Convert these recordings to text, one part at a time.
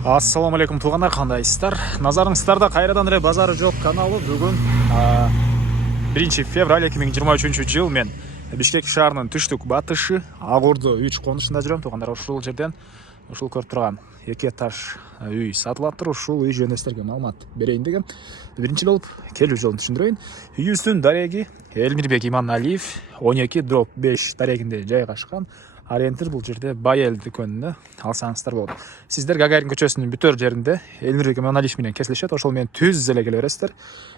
Ассаламу алейкум туғандар, қандайсыздар? Назарыңыздарда қайрадан эле базары жоқ каналы. Бүгін 1 февраль 2023 жыл мен Бишкек шаарынын түштүк батышы Ак Ордо 3 конушунда жүрөм. Туғандар, ушул жерден ушул көрүп турган 2 этаж үй сатылаптыр. Ушул үй жөнүндө силерге маалымат берейин дегем. Биринчи болуп келүү жолун түшүндүрөйүн. Үйүбүздүн дареги Элмирбек Иманалиев 12/5 дарегинде жайгашкан. Ориентир бул жерде Байел дүкөнүнө алсаңыздар болот. Сиздер Гагарин көчөсүнүн бүтөр жеринде Элмирбек Иманалиев менен кесилишет. Ошол менен түз эле келе бересиздер.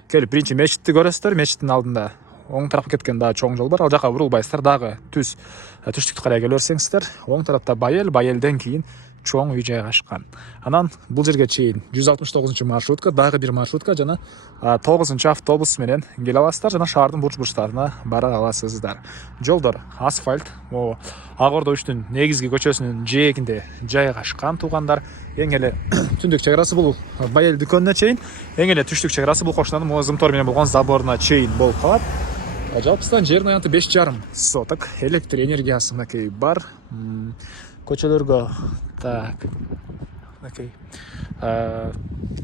Келип биринчи мечитти көрөсүздөр. Мечиттин алдында оң тарапка кеткен дагы чоң жол бар. Ал жака бурулбайсыздар. Дагы түштүктү карай келе берсеңиздер, оң тарапта Байелден кийин чоң үй жайгашкан. Анан бул жерге чейин 169 маршрутка, дагы бир маршрутка жана 9 автобус менен келе аласыздар жана шаардын бурч-бурчтарына бара аласыздар. Жолдор асфальт. Ак Ордо 3-түн негизги көчөсүнүн жээгинде жайгашкан туугандар. Эң эле түндүк чек арасы бул Байел дүкөнүнө чейин, эң эле түштүк чек арасы бул кошунанын Зымтор менен болгон заборуна чейин болуп калат. Жалпысынан жердин аянты 5,5 соток. Электр энергиясы мынакей бар. Көчөлөргө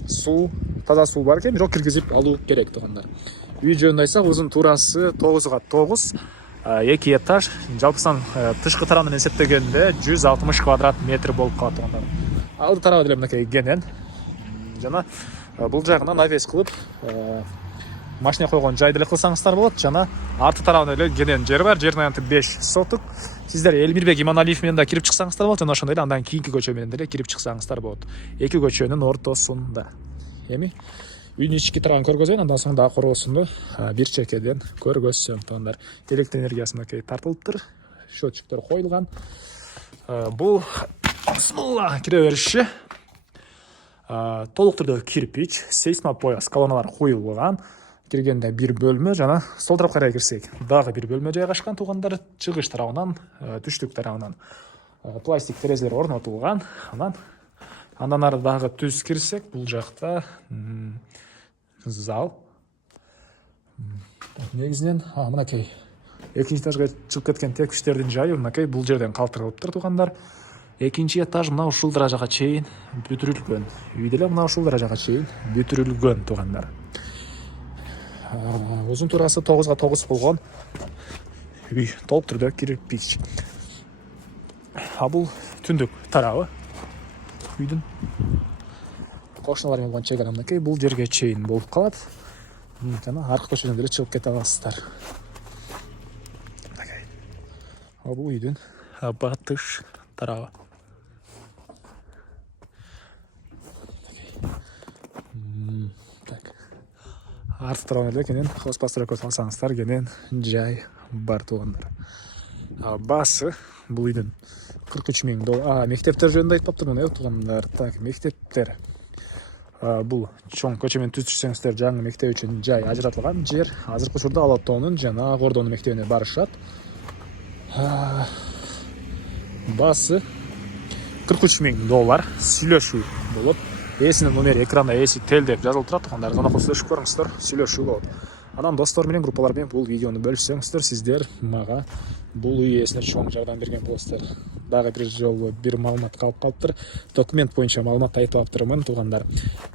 суу, таза суу бар экен, бирок киргизип алуу керек туугандар. Үй жөнүндө айтсак, узун туурасы 9x9, 2 этаж. Жалпысынан тышкы тарап менен эсептегенде 160 квадрат метр болуп калат туугандар. Алды тарабы деле мынакей кенен. Жана бул жагына навес кылып машина койгон жай деле кылсаңыздар болот. Жана арты тарабында эле кенен жер бар. Жердин аянты 5 соток. Сиздер Элмирбек Иманалиев менен да кирип чыксаңыздар болот. Жана ошондой эле андан кийинки көчө менен деле кирип чыксаңыздар болот. Эки көчөнүн ортосунда. Эми үйдүн ички тарабын көргөзөйүн, андан соң дагы короосунду бир чекеден көргөзсөм туугандар. Электр энергиясы мынакей тартылыптыр. Счетчиктер коюлган. Бул бисмилла кире бериши. Толук түрдө кирпич, сейсмопояс колонналар коюлган. Киргенде бир бөлмө, жана сол тарапка карай кирсек дагы бир бөлмө жайгашкан туугандар. Чыгыш тарабынан, түштүк тарабынан пластик терезелер орнотулган. Андан ары дагы түз кирсек, бул жакта зал. Негизинен мынакей экинчи этажга чыгып кеткен тепкичтердин жайы мынакей бул жерден калтырылыптыр туугандар. Экинчи этаж мына ушул даражага чейин бүтүрүлгөн. Үй деле мына ушул даражага чейин бүтүрүлгөн туугандар. Узун туурасы 9x9 болгон үй, толук түрдө кирпич. Бул түндүк тарабы үйдүн. Кошуналар менен болгон чек ара мынакей бул жерге чейин болуп калат. Жана аркы көчөдөн деле чыгып кете аласыздар. Бул үйдүн батыш тарабы. Арты тарабында эле кенен хозпасторго салсаңыздар кенен жай бар туугандар. Баасы бул үйдүн 43 миң доллар. Мектептер жөнүндө айтпаптырмын, туугандар. Мектептер. Бул чоң көчө менен түз түшсөңүздөр жаңы мектеп үчүн жай ажыратылган жер. Азыркы учурда Ала Тоонун жана Ак Ордонун мектебине барышат. Баасы 43 миң доллар. Сүйлөшүү болот. Эсинин номери экранда эси тел деп жазылып турат туугандар. Жана сүйлөшүп көрүңүздөр, сүйлөшүү болот. Анан достор менен, группалар менен бул видеону бөлүшсөңүздөр, сиздер мага бул үй ээсине чоң жардам берген болосуздар. Дагы бир жолу бир маалымат калып калыптыр. Документ боюнча маалымат айтып аптырмын туугандар.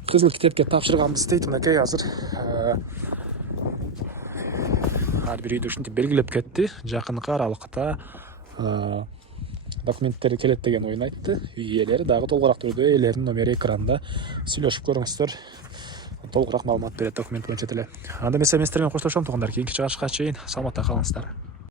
Кызыл китепке тапшырганбыз дейт мынакей азыр. Ар бир үйдү ушинтип белгилеп кетти. Жакынкы аралыкта документтери келет деген оюн айтты. Үй ээлери дагы толугураак түрдө ээлеринин номери экранда. Сүйлөшүп көрүңүздөр. Толугураак маалымат берет документ боюнча деле. Анда эмесе мен сиздер менен коштошом туугандар. Кийинки чыгарышка чейин саламатта калыңыздар.